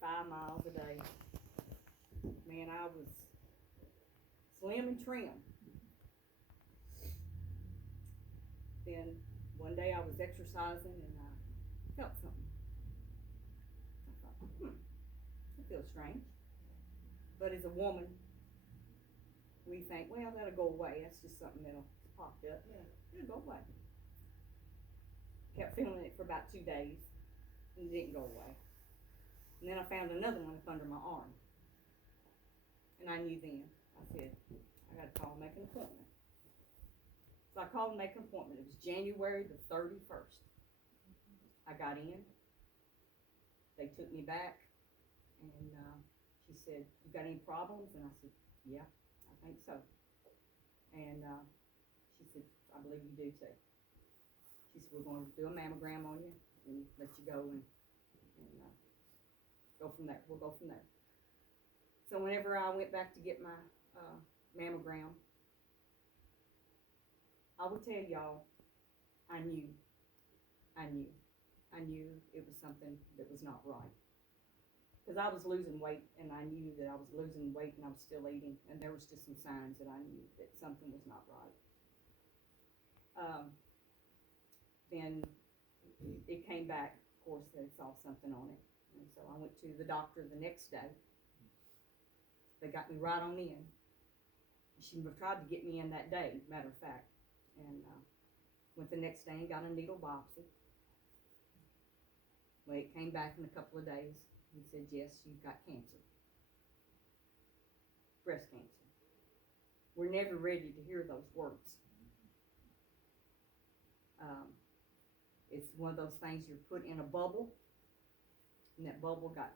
5 miles a day. Man, I was slim and trim. Then one day I was exercising and I felt something. I thought, that feels strange. But as a woman, we think, well, that'll go away. That's just something that'll popped up. Yeah, it'll go away. Kept feeling it for about 2 days and it didn't go away. And then I found another one up under my arm. And I knew then, I said, I gotta call and make an appointment. So I called and make an appointment. It was January the 31st. I got in. They took me back and she said, you got any problems? And I said, yeah, I think so. And she said, I believe you do too. She said, we're going to do a mammogram on you and let you go and go from there. We'll go from there. So whenever I went back to get my mammogram, I will tell y'all, I knew it was something that was not right. Because I was losing weight, and I knew that I was losing weight and I was still eating, and there was just some signs that I knew that something was not right. Then it came back, of course, they saw something on it. And so I went to the doctor the next day. They got me right on in. She tried to get me in that day, matter of fact. And went the next day and got a needle biopsy. Well, it came back in a couple of days. He said, yes, you've got cancer. Breast cancer. We're never ready to hear those words. It's one of those things you're put in a bubble, and that bubble got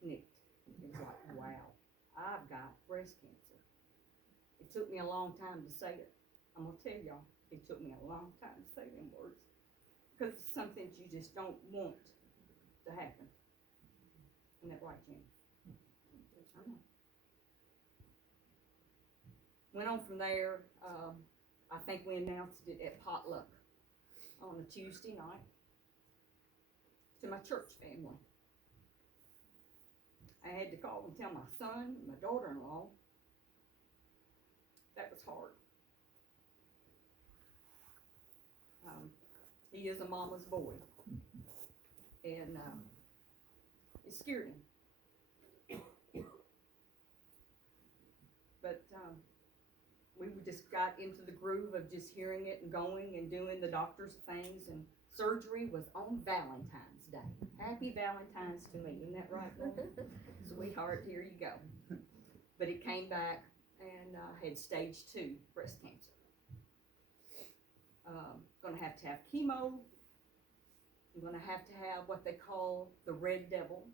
nicked. It was like, wow, I've got breast cancer. It took me a long time to say it. I'm going to tell y'all, it took me a long time to say them words. Because it's something you just don't want to happen. Isn't that right, Jim? I know. Went on from there. I think we announced it at potluck on a Tuesday night to my church family. I had to call and tell my son, my daughter-in-law. That was hard. He is a mama's boy. And it scared him. But we just got into the groove of just hearing it and going and doing the doctor's things, and surgery was on Valentine's Day. Happy Valentine's to me, isn't that right, Lord? Sweetheart, here you go. But it came back and had stage 2 breast cancer. Going to have chemo. I'm going to have what they call the red devil,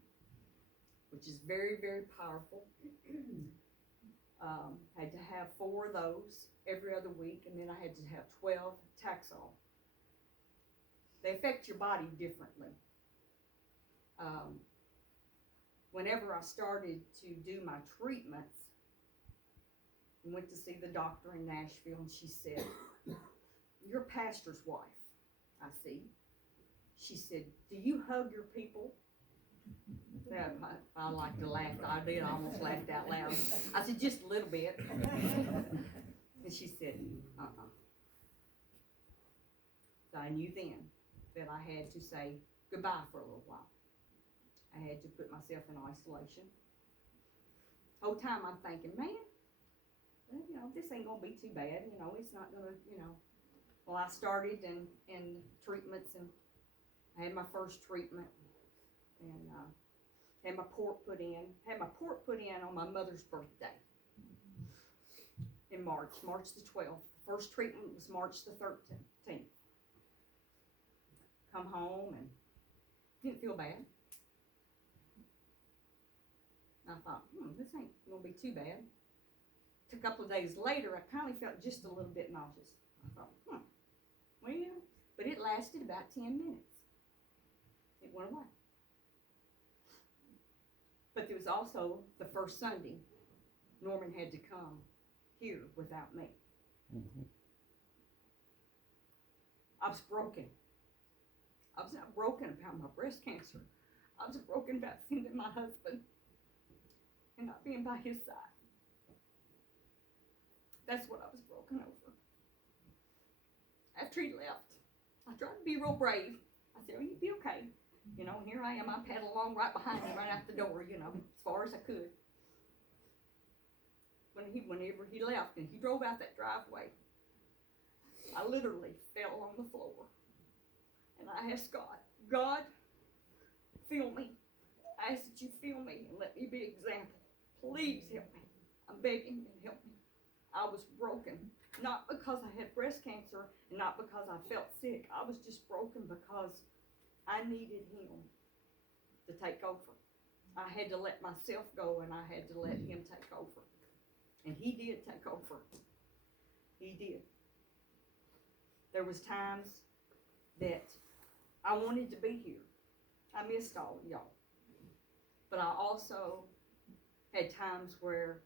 which is very, very powerful. Had to have 4 of those every other week, and then I had to have 12 Taxol. They affect your body differently. Whenever I started to do my treatments, I went to see the doctor in Nashville, and she said, "You're a pastor's wife, I see." She said, "Do you hug your people?" I like to laugh. I did. I almost laughed out loud. I said, "Just a little bit." And she said, "Uh-uh." So I knew then that I had to say goodbye for a little while. I had to put myself in isolation. Whole time I'm thinking, man, this ain't gonna be too bad. It's not gonna, Well, I started in treatments, and I had my first treatment, and had my port put in. Had my port put in on my mother's birthday in March the 12th. First treatment was March the 13th. Come home and didn't feel bad. I thought, this ain't gonna be too bad. A couple of days later, I kind of felt just a little bit nauseous. I thought, well, but it lasted about 10 minutes. It went away. But there was also the first Sunday, Norman had to come here without me. Mm-hmm. I was broken. I was not broken about my breast cancer. I was broken about sending my husband and not being by his side. That's what I was broken over. After he left, I tried to be real brave. I said, "Oh, you'll be okay." You know, and here I am. I paddled along right behind him, right out the door, you know, as far as I could. Whenever he left and he drove out that driveway, I literally fell on the floor. And I asked God, fill me. I ask that you fill me and let me be an example. Please help me. I'm begging you to help me. I was broken, not because I had breast cancer and not because I felt sick. I was just broken because I needed him to take over. I had to let myself go and I had to let him take over. And he did take over. He did. There was times that I wanted to be here. I missed all of y'all. But I also had times where,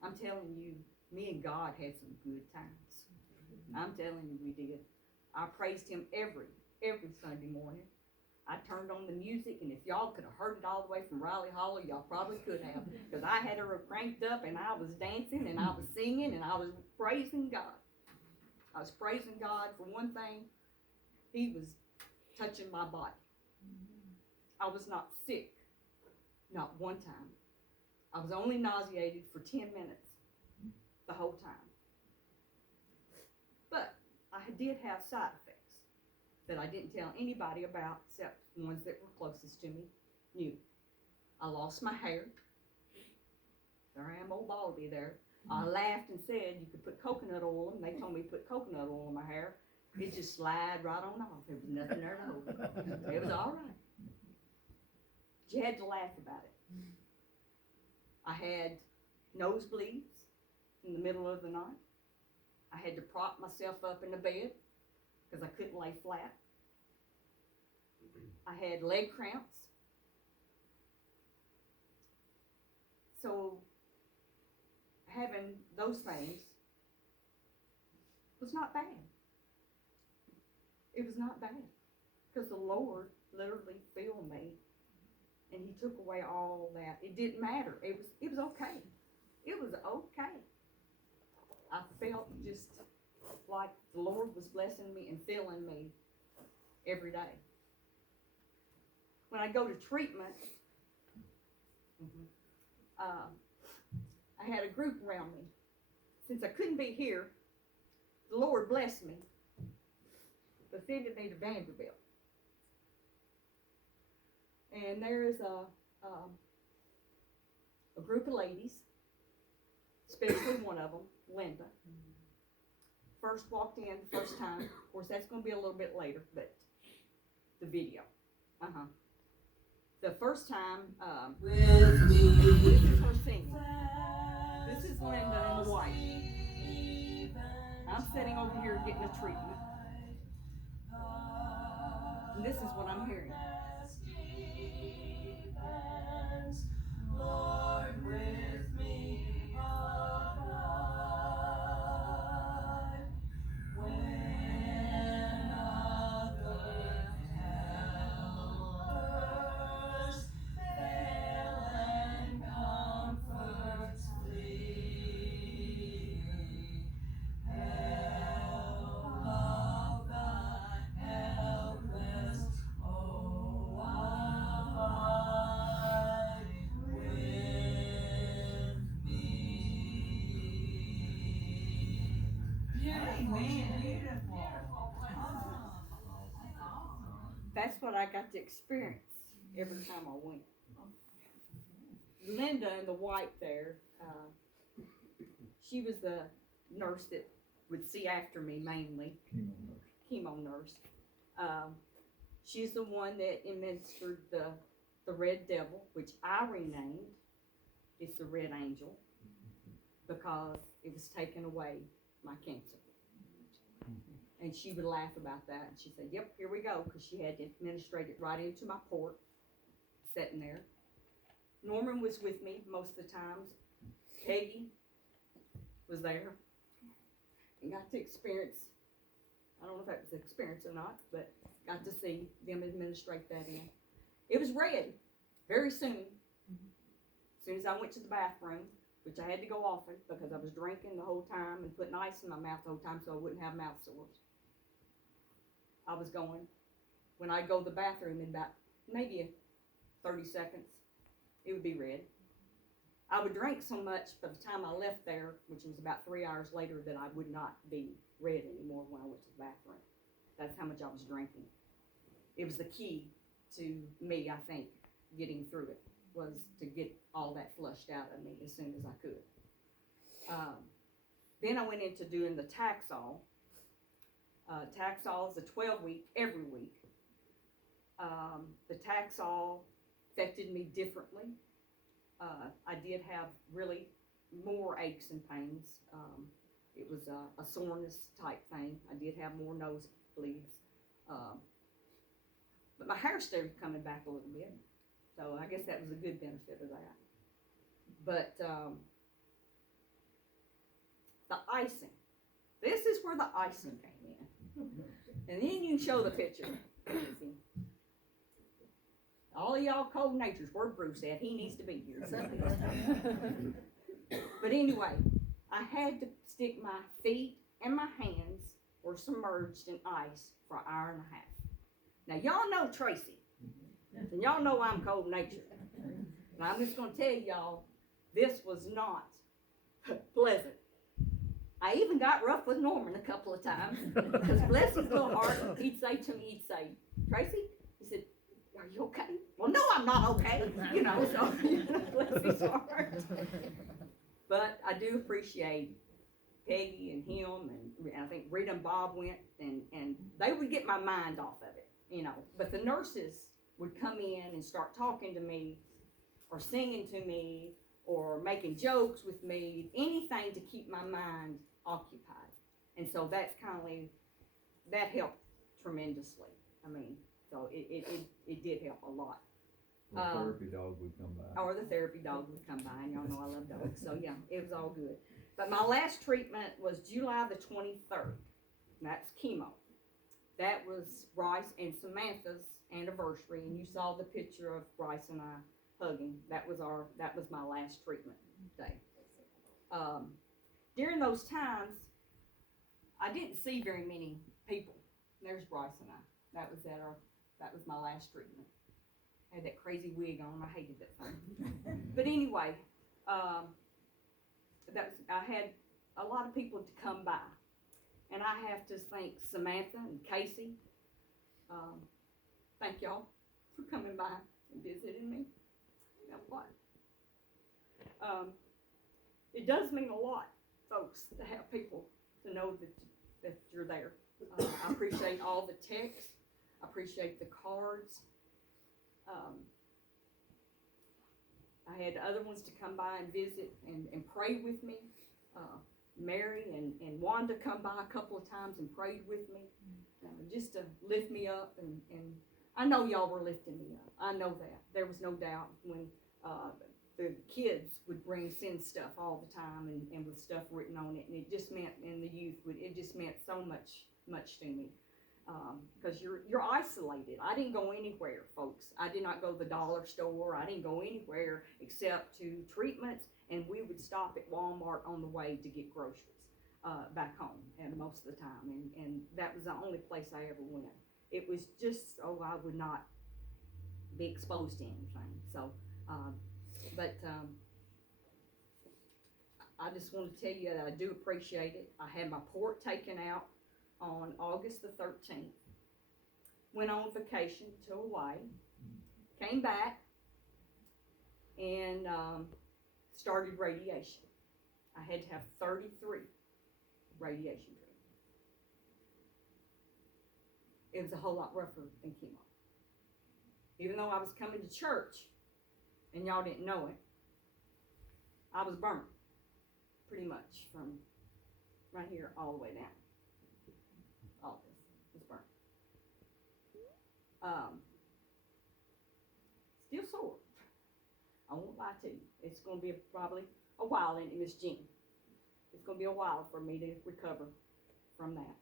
I'm telling you, me and God had some good times. I'm telling you, we did. I praised him every Sunday morning. I turned on the music, and if y'all could have heard it all the way from Riley Hollow, y'all probably could have, because I had her cranked up, and I was dancing, and I was singing, and I was praising God. I was praising God for one thing. He was touching my body. I was not sick, not one time. I was only nauseated for 10 minutes the whole time. But I did have side effects that I didn't tell anybody about except the ones that were closest to me knew. I lost my hair. There I am, old Baldy there. I laughed and said you could put coconut oil, and they told me to put coconut oil in my hair. It just slide right on off. There was nothing there to hold. It was all right. But you had to laugh about it. I had nosebleeds in the middle of the night. I had to prop myself up in the bed because I couldn't lay flat. I had leg cramps. So having those things was not bad. It was not bad because the Lord literally filled me and he took away all that. It didn't matter. It was okay. It was okay. I felt just like the Lord was blessing me and filling me every day. When I go to treatment, I had a group around me. Since I couldn't be here, the Lord blessed me by sending me to Vanderbilt. And there is a group of ladies, especially one of them, Linda. First walked in the first time. Of course, that's going to be a little bit later, but the video. The first time, this is her singing. This is Linda in the white. I'm sitting over here getting a treatment. And this is what I'm hearing. Lord, with me abide, when other helpers fail and comforts flee. Help of the helpless, oh, abide with me. Amen. Beautiful. That's what I got to experience every time I went. Linda in the white there, she was the nurse that would see after me mainly. Chemo nurse. She's the one that administered the red devil, which I renamed. It's the red angel because it was taking away my cancer. And she would laugh about that. And she said, "Yep, here we go," because she had to administrate it right into my port, sitting there. Norman was with me most of the times. Peggy was there and got to experience, I don't know if that was an experience or not, but got to see them administrate that in. It was red very soon. As soon as I went to the bathroom, which I had to go often because I was drinking the whole time and putting ice in my mouth the whole time so I wouldn't have mouth sores. I was going. When I go to the bathroom in about maybe 30 seconds, it would be red. I would drink so much by the time I left there, which was about 3 hours later, that I would not be red anymore when I went to the bathroom. That's how much I was drinking. It was the key to me, I think, getting through it, was to get all that flushed out of me as soon as I could. Then I went into doing the Taxol. Taxol is a 12-week, every week. The Taxol affected me differently. I did have really more aches and pains. It was a soreness type thing. I did have more nosebleeds. But my hair started coming back a little bit. So I guess that was a good benefit of that. But the icing. This is where the icing came in. And then you can show the picture. All of y'all cold natures, where Bruce at? He needs to be here. But anyway, I had to stick my feet and my hands were submerged in ice for an hour and a half. Now y'all know Tracey, and y'all know I'm cold natured. And I'm just gonna tell y'all, this was not pleasant. I even got rough with Norman a couple of times, because bless his little heart, he'd say, Tracey, he said, are you okay? Well, no, I'm not okay, so, bless his heart. But I do appreciate Peggy and him, and I think Rita and Bob went, and they would get my mind off of it, But the nurses would come in and start talking to me, or singing to me, or making jokes with me, anything to keep my mind occupied. And so that's that helped tremendously. So it did help a lot. The therapy dog would come by. Or the therapy dog would come by, and y'all know I love dogs. So yeah, it was all good. But my last treatment was July the 23rd. And that's chemo. That was Bryce and Samantha's anniversary, and you saw the picture of Bryce and I hugging. That was my last treatment day. During those times, I didn't see very many people. There's Bryce and I. That was my last treatment. I had that crazy wig on. I hated that thing. But anyway, I had a lot of people to come by, and I have to thank Samantha and Casey. Thank y'all for coming by and visiting me. Now what? It does mean a lot, folks, to have people to know that you're there. I appreciate all the texts. I appreciate the cards. I had other ones to come by and visit and pray with me. Mary and Wanda come by a couple of times and prayed with me, just to lift me up. And I know y'all were lifting me up. I know that. There was no doubt when the kids would send stuff all the time and with stuff written on it. And it just meant, and the youth it just meant so much to me. Because you're isolated. I didn't go anywhere, folks. I did not go to the dollar store. I didn't go anywhere except to treatments, and we would stop at Walmart on the way to get groceries back home, and most of the time, and that was the only place I ever went. It was just so I would not be exposed to anything. So, I just want to tell you that I do appreciate it. I had my port taken out on August the 13th, went on vacation to Hawaii, came back, and started radiation. I had to have 33 radiation treatments. It was a whole lot rougher than chemo. Even though I was coming to church, and y'all didn't know it, I was burnt, pretty much, from right here all the way down. All this was burnt. Still sore. I won't lie to you. It's going to be probably a while, and Miss Jean. It's going to be a while for me to recover from that.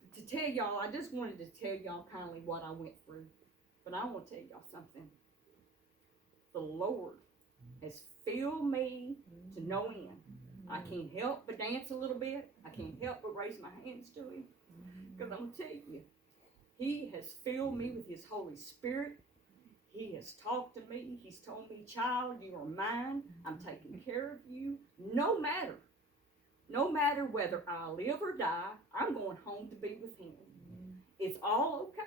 But to tell y'all, I just wanted to tell y'all kindly what I went through. But I want to tell y'all something. The Lord has filled me to no end. I can't help but dance a little bit. I can't help but raise my hands to Him. Because I'm going to tell you, He has filled me with His Holy Spirit. He has talked to me. He's told me, child, you are mine. I'm taking care of you. No matter whether I live or die, I'm going home to be with Him. It's all okay.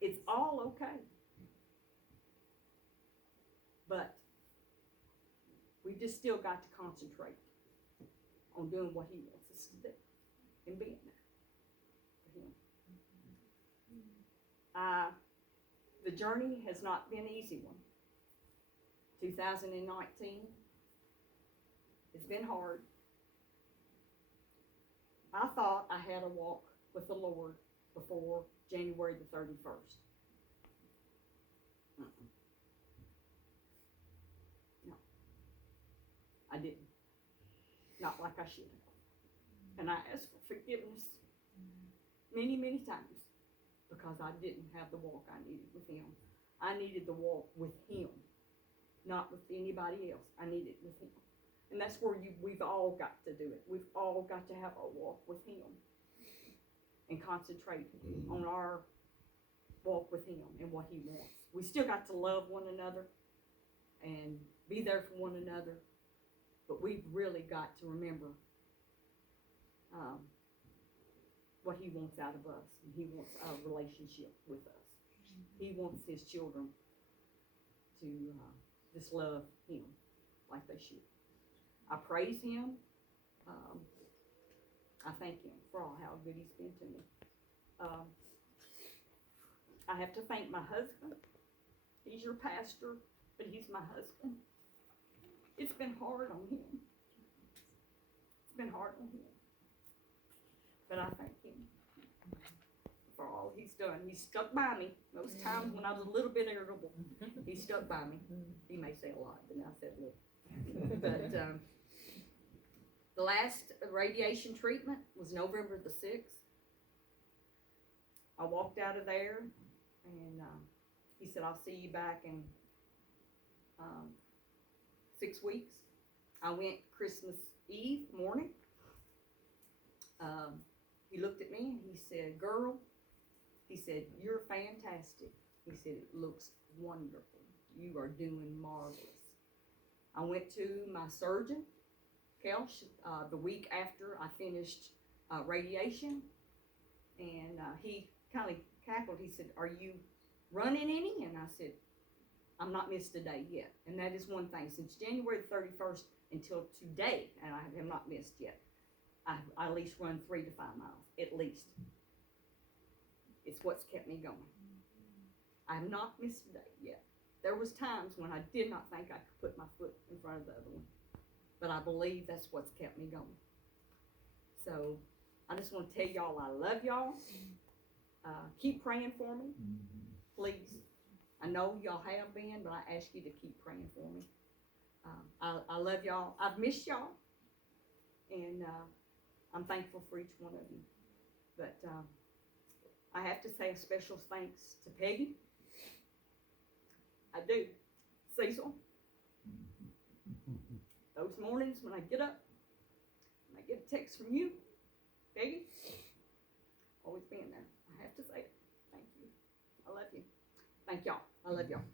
It's all okay. But we just still got to concentrate on doing what He wants us to do and being there for Him. The journey has not been an easy one. 2019, it's been hard. I thought I had a walk with the Lord before January the 31st. No, I didn't. Not like I should have. And I asked for forgiveness many, many times because I didn't have the walk I needed with Him. I needed the walk with Him, not with anybody else. I needed it with Him. And that's where we've all got to do it. We've all got to have a walk with Him and concentrate on our walk with Him and what He wants. We still got to love one another and be there for one another, but we've really got to remember what He wants out of us. And He wants a relationship with us. He wants His children to just love Him like they should. I praise Him. I thank Him for all how good He's been to me. I have to thank my husband. He's your pastor, but he's my husband. It's been hard on him. It's been hard on him. But I thank Him for all He's done. He's stuck by me. Those times when I was a little bit irritable, He stuck by me. He may say a lot, but I said a little. But the last radiation treatment was November the 6th. I walked out of there, and he said, I'll see you back in 6 weeks. I went Christmas Eve morning. He looked at me and he said, girl, he said, you're fantastic. He said, it looks wonderful. You are doing marvelous. I went to my surgeon, Kelch, the week after I finished radiation, and he kind of cackled. He said, are you running any? And I said, I'm not missed a day yet. And that is one thing. Since January the 31st until today, and I have not missed yet, I at least run 3 to 5 miles, at least. It's what's kept me going. I have not missed a day yet. There was times when I did not think I could put my foot in front of the other one. But I believe that's what's kept me going. So I just want to tell y'all I love y'all. Keep praying for me, please. I know y'all have been, but I ask you to keep praying for me. I love y'all. I've missed y'all. And I'm thankful for each one of you. But I have to say a special thanks to Peggy. I do. Cecil. Those mornings when I get up, and I get a text from you, Peggy, always being there. I have to say it. Thank you. I love you. Thank y'all. I love y'all.